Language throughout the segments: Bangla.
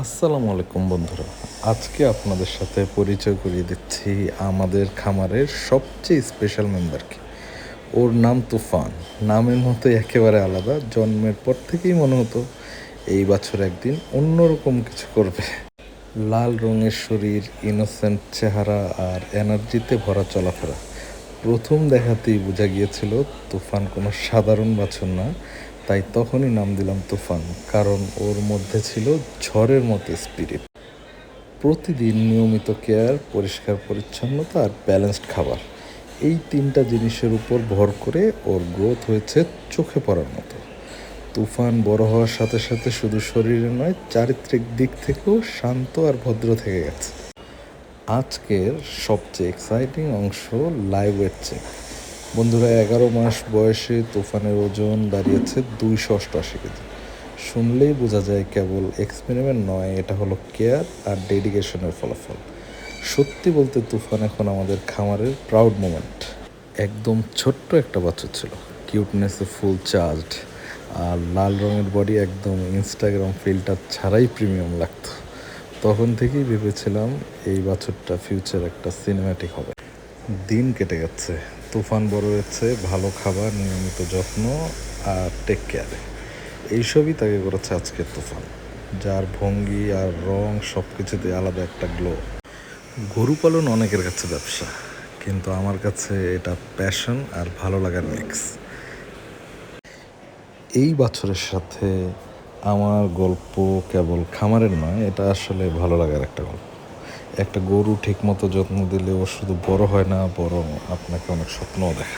আসসালামু আলাইকুম বন্ধুরা। আজকে আপনাদের সাথে পরিচয় করিয়ে দিচ্ছি আমাদের খামারের সবচেয়ে স্পেশাল মেম্বারকে ওর নাম তুফান। নামের মতো একেবারে আলাদা, জন্মের পর থেকেই মনে হতো এই বছর একদিন অন্যরকম কিছু করবে। লাল রঙের শরীর ইনোসেন্ট চেহারা আর এনার্জিতে ভরা চলাফেরা। প্রথম দেখাতেই বোঝা গিয়েছিল, তুফান কোনো সাধারণ বাছর না তাই তখনই নাম দিলাম তুফান, কারণ ওর মধ্যে ছিল ঝড়ের মতো স্পিরিট প্রতিদিন নিয়মিত কেয়ার পরিষ্কার পরিচ্ছন্নতা আর ব্যালেন্সড খাবার। এই তিনটা জিনিসের উপর ভর করে ওর গ্রোথ হয়েছে চোখে পড়ার মতো। তুফান বড় হওয়ার সাথে সাথে শুধু শরীরে নয়, চারিত্রিক দিক থেকেও শান্ত আর ভদ্র থেকে গেছে। আজকের সবচেয়ে এক্সাইটিং অংশ লাইভ ওয়েট চেক বন্ধুরা, এগারো মাস বয়সে তুফানের ওজন দাঁড়িয়েছে দুইশো অষ্টআশি কেজি। শুনলেই বোঝা যায় কেবল এক্সপেরিমেন্ট নয়, এটা হলো কেয়ার আর ডেডিকেশনের ফলাফল। সত্যি বলতে তুফান এখন আমাদের খামারের প্রাউড মোমেন্ট একদম ছোট্ট একটা বাচ্চা ছিল। কিউটনেসে ফুল চার্জড আর লাল রঙের বডি একদম ইনস্টাগ্রাম ফিল্টার ছাড়াই প্রিমিয়াম লাগতো। তখন থেকেই ভেবেছিলাম এই বছরটা ফিউচার একটা সিনেম্যাটিক হবে। দিন কেটে যাচ্ছে। তুফান বড় হচ্ছে ভালো খাবার, নিয়মিত যত্ন আর টেক কেয়ারে এইসবই তাকে করেছে আজকের তুফান। যার ভঙ্গি আর রং সব কিছুতে আলাদা একটা গ্লো গরু পালন অনেকের কাছে ব্যবসা, কিন্তু আমার কাছে এটা প্যাশন আর ভালো লাগার মিক্স এই বছরের সাথে আমার গল্প কেবল খামারের নয়, এটা আসলে ভালো লাগার একটা গল্প। একটা গরু ঠিকমতো যত্ন দিলে ও শুধু বড় হয় না, বরং আপনাকে অনেক স্বপ্নও দেয়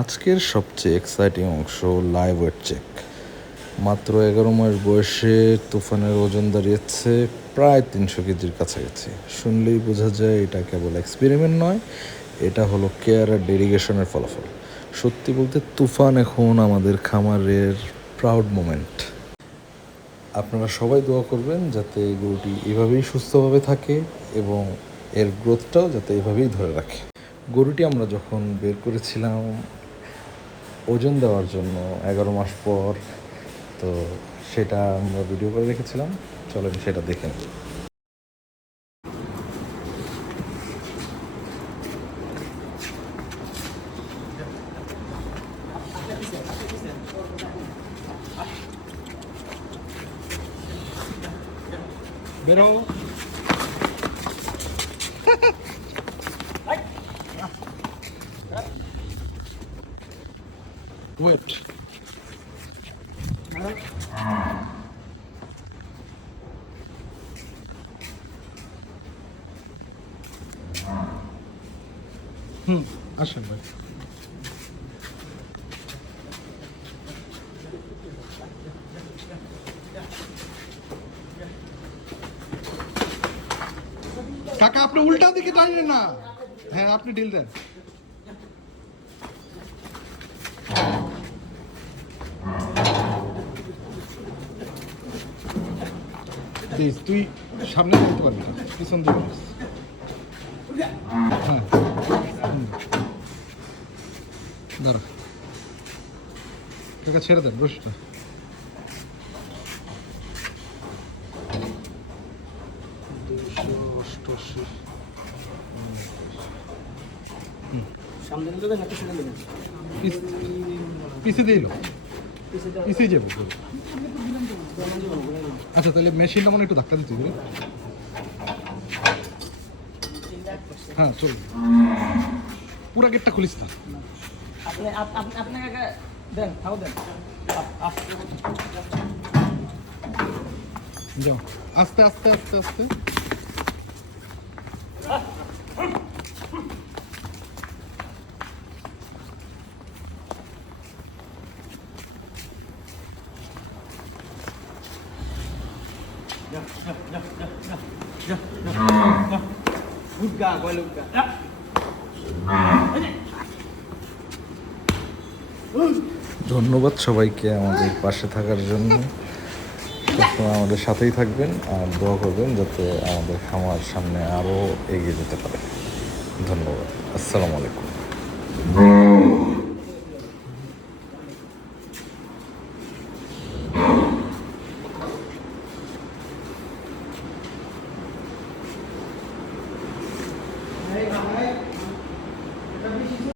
আজকের সবচেয়ে এক্সাইটিং অংশ লাইভ ওয়েট চেক মাত্র এগারো মাস বয়সে তুফানের ওজন দাঁড়িয়েছে প্রায় তিনশো কেজির কাছাকাছি। শুনলেই বোঝা যায় এটা কেবল এক্সপেরিমেন্ট নয়, এটা হলো কেয়ার আর ডেডিকেশনের ফলাফল। সত্যি বলতে তুফান এখন আমাদের খামারের প্রাউড মোমেন্ট আপনারা সবাই দোয়া করবেন যাতে গরুটি এভাবেই সুস্থভাবে থাকে এবং এর গ্রোথটাও যাতে এভাবেই ধরে রাখে। গরুটি আমরা যখন বের করেছিলাম ওজন দেওয়ার জন্য এগারো মাস পর, তো সেটা আমরা ভিডিও করে রেখেছিলাম। চলেন সেটা দেখে নিই। বেরো ওয়েট হুম আসেন ভাই কাকা, আপনি উল্টা দিকে টানেন না। হ্যাঁ আপনি ডিল দেন। তুই সামনে যেতে পারবি পিছন পারিস হ্যাঁ। দাঁড়া। কাকা, ছেড়ে দেন রশিটা দুশো অষ্টআশি সামনে দিলে না পিছনে যাব আচ্ছা তাহলে মেশিনটা মনে একটু ধাক্কা দিতে হবে হ্যাঁ চল। পুরা গেটটা খুলিস না আপনি আপ- আপ- আপনি কাকা দেন খাও দেন। যাও। আস্তে আস্তে আস্তে আস্তে। ধন্যবাদ সবাইকে আমাদের পাশে থাকার জন্য। সবসময় আমাদের সাথেই থাকবেন আর দোয়া করবেন যাতে আমাদের খামার সামনে আরও এগিয়ে যেতে পারে। ধন্যবাদ। আসসালামু আলাইকুম।